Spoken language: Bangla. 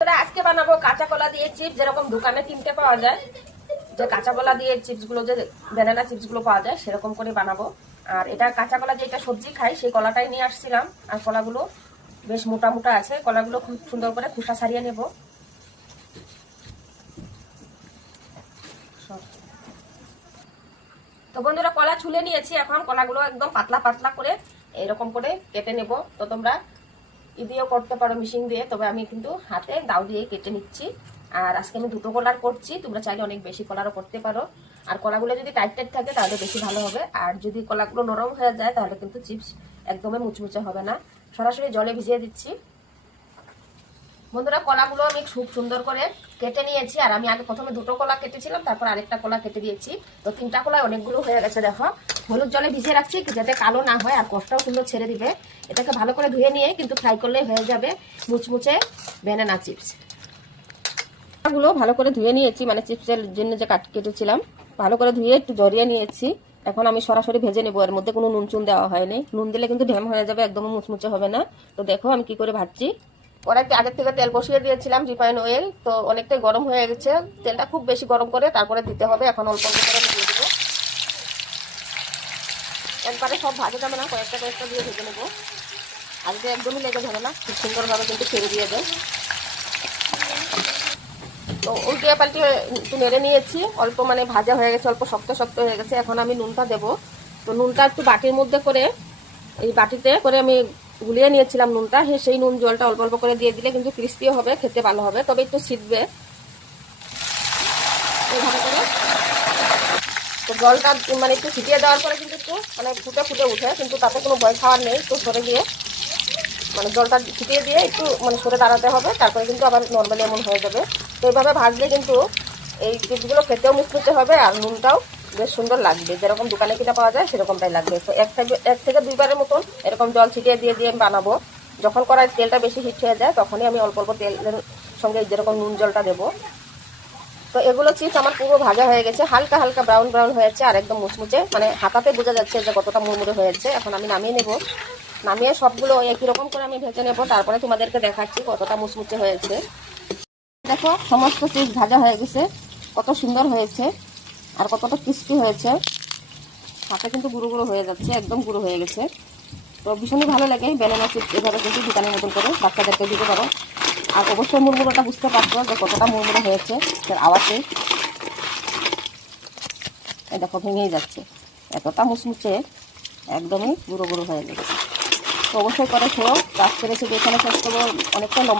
আজকে বানাবো কাঁচা কলা দিয়ে চিপস, যেরকম দোকানে কিনতে পাওয়া যায়, যে কাঁচা কলা দিয়ে চিপস গুলো, যে ব্যানানা চিপস গুলো পাওয়া যায়, সেরকম করে বানাবো। আর এটা কাঁচা কলা, যেটা সবজি খাই সেই কলাটাই নিয়ে আসছিলাম। আর কলাগুলো বেশ মোটা মোটা আছে, কলাগুলো খুব সুন্দর করে খোসা ছাড়িয়ে নেব। তো বন্ধুরা, কলা ছুলে নিয়েছি, এখন কলাগুলো একদম পাতলা পাতলা করে এরকম করে কেটে নেব। তো তোমরা দিয়েও করতে পারো, মেশিন দিয়ে, তবে আমি কিন্তু হাতে দাও দিয়ে কেটে নিচ্ছি। আর আজকে আমি দুটো কলার করছি, তোমরা চাইলে অনেক বেশি কলারও করতে পারো। আর কলাগুলো যদি টাইট টাইট থাকে তাহলে বেশি ভালো হবে, আর যদি কলাগুলো নরম হয়ে যায় তাহলে কিন্তু চিপস একদমই মুচমুচে হবে না। সরাসরি জলে ভিজিয়ে দিচ্ছি। বন্ধুরা, কলাগুলো আমি খুব সুন্দর করে কেটে নিয়েছি। আর আমি আগে প্রথমে দুটো কলা কেটেছিলাম, তারপর আরেকটা কলা কেটে দিয়েছি। তো তিনটা কলায় অনেকগুলো হয়ে গেছে। দেখো, হলুদ জলে ভিজিয়ে রাখছি যাতে কালো না হয়, আর কষ্টটাও সুন্দর ছেড়ে দিবে। এটাকে ভালো করে ধুয়ে নিয়ে কিন্তু ফ্রাই করলেই হয়ে যাবে মুচমুচে ব্যানানা চিপস। কলাগুলো ভালো করে ধুয়ে নিয়েছি, মানে চিপসের জন্য যে কেটেছিলাম, ভালো করে ধুয়ে একটু জড়িয়ে নিয়েছি। এখন আমি সরাসরি ভেজে নেবো, এর মধ্যে কোনো নুন চুন দেওয়া হয়নি। নুন দিলে কিন্তু ঢেম হয়ে যাবে, একদম মুচমুচে হবে না। তো দেখো আমি কি করে ভাজছি। কড়াইতে আগের থেকে তেল বসিয়ে দিয়েছিলাম, রিফাইন অয়েল। তো অনেকটাই গরম হয়ে গেছে, তেলটা খুব বেশি গরম করে তারপরে দিতে হবে। এখন অল্প অল্প করে দিয়ে দেবো, একবারে সব ভাজা যাবে না, কয়েকটা কয়েকটা দিয়ে ভেজে নেবো। আজকে একদমই লেগে যাবে না, খুব সুন্দরভাবে কিন্তু ছেড়ে দিয়ে দেয়। তো উল্টে পাল্টে একটু নেড়ে নিয়েছি, অল্প মানে ভাজা হয়ে গেছে, অল্প শক্ত শক্ত হয়ে গেছে। এখন আমি নুনটা দেবো। তো নুনটা একটু বাটির মধ্যে করে, এই বাটিতে করে আমি গুলিয়ে নিয়েছিলাম নুনটা। সেই নুন জলটা অল্প অল্প করে দিয়ে দিলে কিন্তু ক্রিস্পিও হবে, খেতে ভালো হবে, তবে একটু ছিটবে এইভাবে করে। তো জলটা মানে একটু ছিটিয়ে দেওয়ার পরে কিন্তু একটু মানে ফুটে ফুটে উঠে, কিন্তু তাতে কোনো ভয় খাওয়ার নেই। তো সরে গিয়ে মানে জলটা ছিটিয়ে দিয়ে একটু মানে সরে দাঁড়াতে হবে, তারপরে কিন্তু আবার নর্মালি এমন হয়ে যাবে। তো এইভাবে ভাজলে কিন্তু এই চিপসগুলো খেতেও মুচমুচে হবে, আর নুনটাও বেশ সুন্দর লাগবে, যেরকম দোকানে কিনা পাওয়া যায় সেরকমটাই লাগবে। তো এক থেকে দুইবারের মতন এরকম জল ছিটিয়ে দিয়ে দিয়ে আমি বানাবো। যখন কড়াই তেলটা বেশি হিট হয়ে যায় তখনই আমি অল্প অল্প তেলের সঙ্গে যেরকম নুন জলটা দেবো। তো এগুলো চিপস আমার পুরো ভাজা হয়ে গেছে, হালকা হালকা ব্রাউন ব্রাউন হয়েছে, আর একদম মুচমুচে, মানে হাতাতে বোঝা যাচ্ছে যে কতটা মুড়মুড়ে হয়েছে। এখন আমি নামিয়ে নেব। নামিয়ে সবগুলো একই রকম করে আমি ভেজে নেব, তারপরে তোমাদেরকে দেখাচ্ছি কতটা মুচমুচে হয়েছে। দেখো, সমস্ত চিপস ভাজা হয়ে গেছে, কত সুন্দর হয়েছে আর কতটা ক্রিস্পি হয়েছে। হাতে কিন্তু গুঁড়ো গুঁড়ো হয়ে যাচ্ছে, একদম গুঁড়ো হয়ে গেছে। তো ভীষণই ভালো লাগে ব্যানানা চিপস, এভাবে কিন্তু দোকানের মতন করে বাচ্চাদেরকে দিতে পারো। আর অবশ্যই মুড়মুড়োটা বুঝতে পারছো যে কতটা মুড়মুড়ো হয়েছে, তার আওয়াজে দেখো ভেঙেই যাচ্ছে, এতটা মুচমুচে, একদমই গুঁড়ো গুঁড়ো হয়ে গেছে। তো অবশ্যই করে খেয়েও। আজকের রেসিপি এখানে শেষ করবো, অনেকটা